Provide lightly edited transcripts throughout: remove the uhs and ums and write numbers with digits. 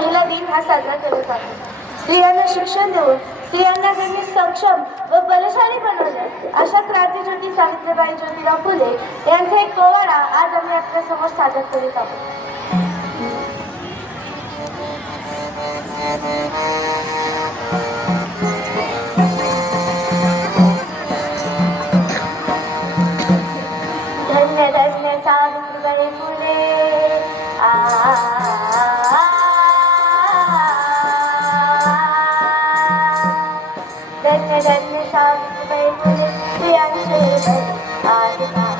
महिला दिन हा साजरा केला जातो. स्त्रियांना शिक्षण देऊन स्त्रियांना त्यांनी सक्षम व बलशाली बनवले. अशा क्रांतीज्योती सावित्रीबाई ज्योतिराव फुले यांचा एक पोवाडा आज आम्ही आपल्या समोर सादर करीत आहोत. धन्य धन्य सावित्रीबाई फुले धन्य धन्य सावित्रीबाई फुले स्त्रियांचे अधिकार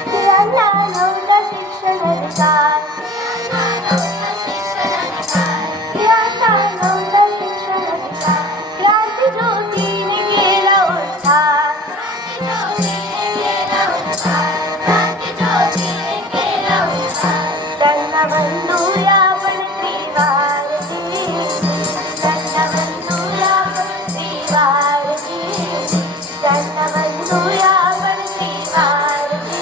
स्त्रियांना नव्हता शिक्षण अधिकार स्त्रियांना नव्हता शिक्षण अधिकार क्रांती ज्योतीने केला उद्धार त्यांना बंधूया आपण त्रिवारती त्यांना बंधूया आपण त्रिवारती त्यांना बंधूया आपण त्रिवारती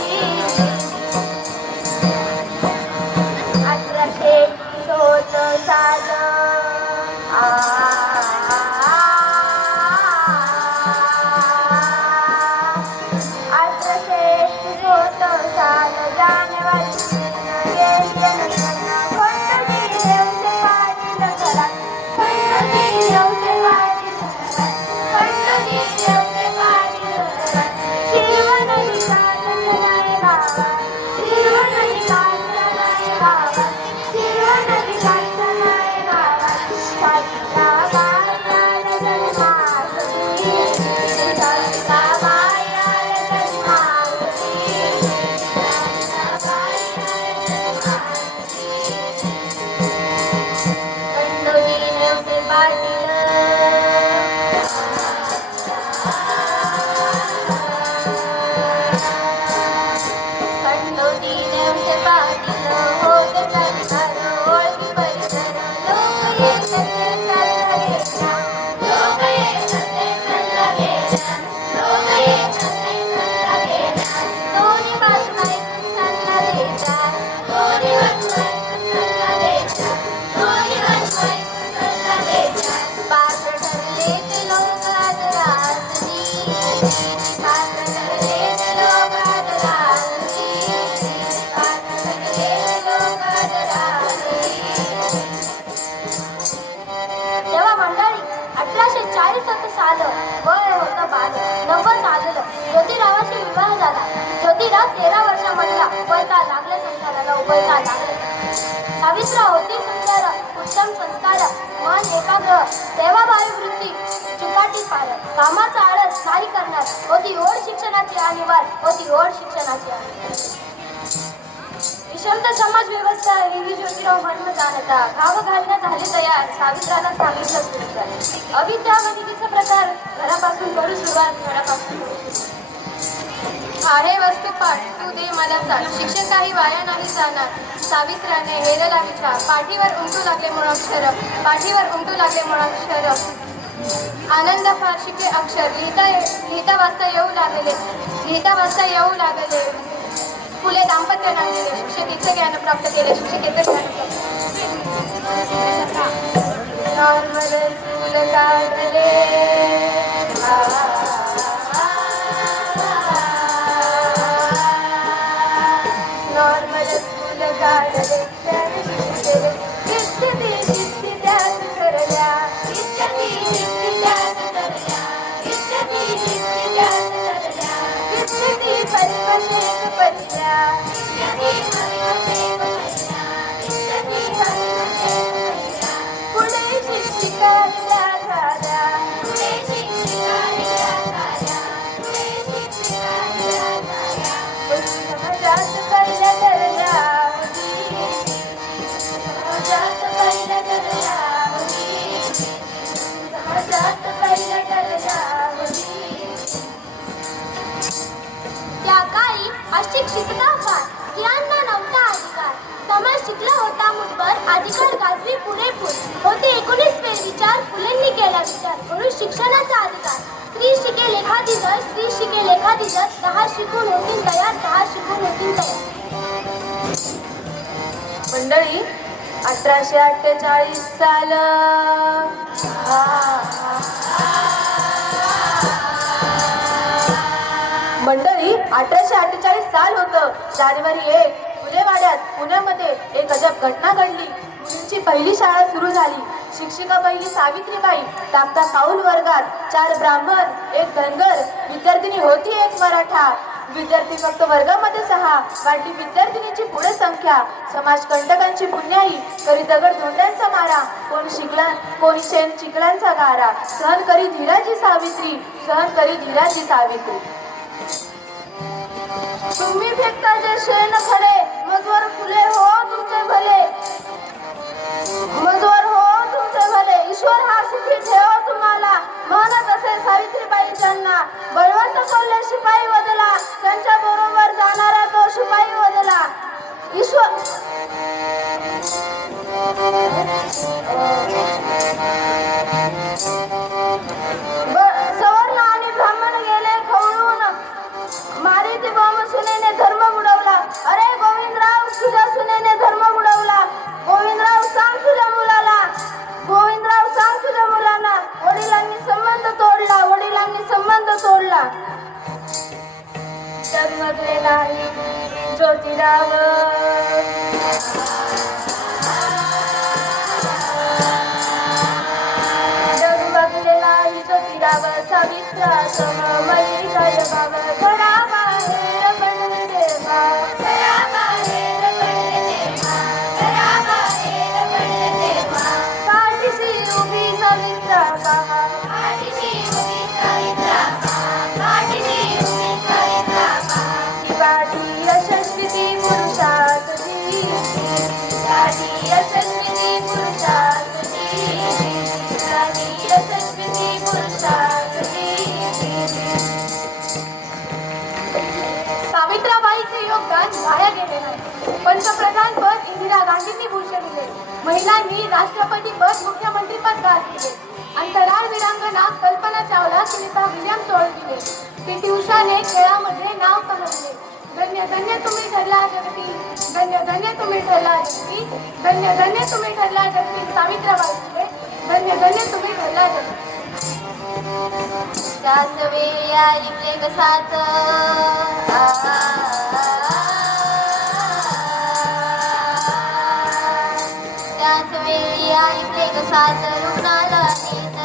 1830 साल वय होतं 90 आलेलं. ज्योतिरावाशी विवाह झाला. ज्योतिराव 13 वर्षामधला उबलता लागले संसाराला उबलता लागले. सावित्रा होती सुंदर, उत्तम संस्कार, मन एकाग्र, सेवाभावी वृत्ती, चिकाटी पार, कामाचा आळस नाही करणार, होती ओढ शिक्षणाची आणीबाण, होती ओढ शिक्षणाची आणीबाण. विषमत समाज व्यवस्था ही ज्योतिराव जन्म जाणता घाव घालण्यात झाले तयार. सावित्राला सांगितलं सुरू कर. अविद्यावनितीचा प्रकार घरापासून करू सुरुवात घरापासून. आहे वस्तू पाठ तू दे मला साथ, शिक्षण काही वाया नाही जाणार. सावित्राने हेरला विचार, पाठीवर उमटू लागले मुळाक्षर, पाठीवर उमटू लागले मुळाक्षर. आनंद फार शिके अक्षर, लिहिता वाचता येऊ लागले. फुले दाम्पत्य नांदले, शिक्षकेचे ज्ञान प्राप्त केले. शिक्षकेचे ज्ञान नॉर्मल स्कूल काढले. नॉर्मल स्कूल काढले. अशिक्षित फार स्त्रियांना नव्हता अधिकार. समाज शिकला होता मुठभर, अधिकार गाजवी पुरेपूर. होते 19 विचार, फुलेंनी केला विचार. म्हणून शिक्षणाचा अधिकार. स्त्री शिके लेखाधिजर, स्त्री शिके लेखाधिजर. 10 शिकून होतील तयार, 10 शिकून होतील तयार. मंडळी, 1848 साल मंडळी 1848 साल होतं. जानेवारी 1 फुलेवाड्यात पुण्यामध्ये एक अजब घटना घडली. मुलींची पहिली शाळा सुरू झाली. शिक्षिका पहिली सावित्रीबाई. टाकता पाऊल वर्गात 4 ब्राह्मण, 1 धनगर. विद्यार्थिनी होती 1 मराठा. विद्यार्थी फक्त वर्गामध्ये 6. वाढली विद्यार्थिनीची पुढे संख्या. समाज कंटकांची पुण्याई. करी दगड धोंड्यांचा मारा. कोणी शेण चिखलांचा गारा. सहन करी धीराची सावित्री. सहन करी धीराची सावित्री. तुम्ही फेकता जे शेण खरे, मजवर फुले हो तुमचे भले. मजवर हो तुमचे भले. ईश्वर हा सुखी ठेव तुम्हाला. म्हणत असे सावित्रीबाई त्यांना. बळवंत कोल्हे शिपाई वदला. त्यांच्या बरोबर जाणारा तो शिपाई वदला. ईश्वर सवर्ण आणि ब्राह्मण गेले खवळून. मारीती बॉम्ब सुनेने धर्म बुडवला. अरे गोविंदराव तुझ्या सुनेने धर्म बुडवला. गोविंदराव सांग तुझ्या मुलाला. गोविंदराव सांग तुझ्या मुलांना. वडिलांनी संबंध तोडला. वडिलांनी संबंध तोडला. जन्मले नाही ज्योतिराव. जन्मले नाही ज्योतिराव. सावित्र सम मल्लिका जगाव. घराबाहेर पडले देवा. घराबाहेर पडले देवा. घराबाहेर पडले देवा. पाठीशी उभी सावित्रा पहा. पाठीशी उभी सावित्रा पहा. पाठीशी उभी सावित्रा पहा. ही वाटी यशस्वी पुरुषात जी. वाटी यशस्वी पुरुषात जी. वाटी यशस्वी पुरुषात जी. सावित्राबाईंचे योगदान वाया गेले नाही. पंतप्रधान पद इंदिरा गांधींनी भूषविले. महिलांनी राष्ट्रपती पद, मुख्यमंत्री पद गाजविले. अंतराळ वीरांगना कल्पना चावला, सुनीता विल्यम्स ओळखले. पी.टी. उषाने खेळामध्ये नाव कमवले. धन्य धन्य तुम्ही ठरला जगती. धन्य धन्य तुम्ही ठरला जगती. धन्य धन्य तुम्ही ठरला जगती. सावित्राबाई फुले. धन्य धन्य तुम्ही ठरला जगती. त्याच वेळी ऐकले कसात. त्याच वेळी ऐकले कसात. रुग्णाला नेत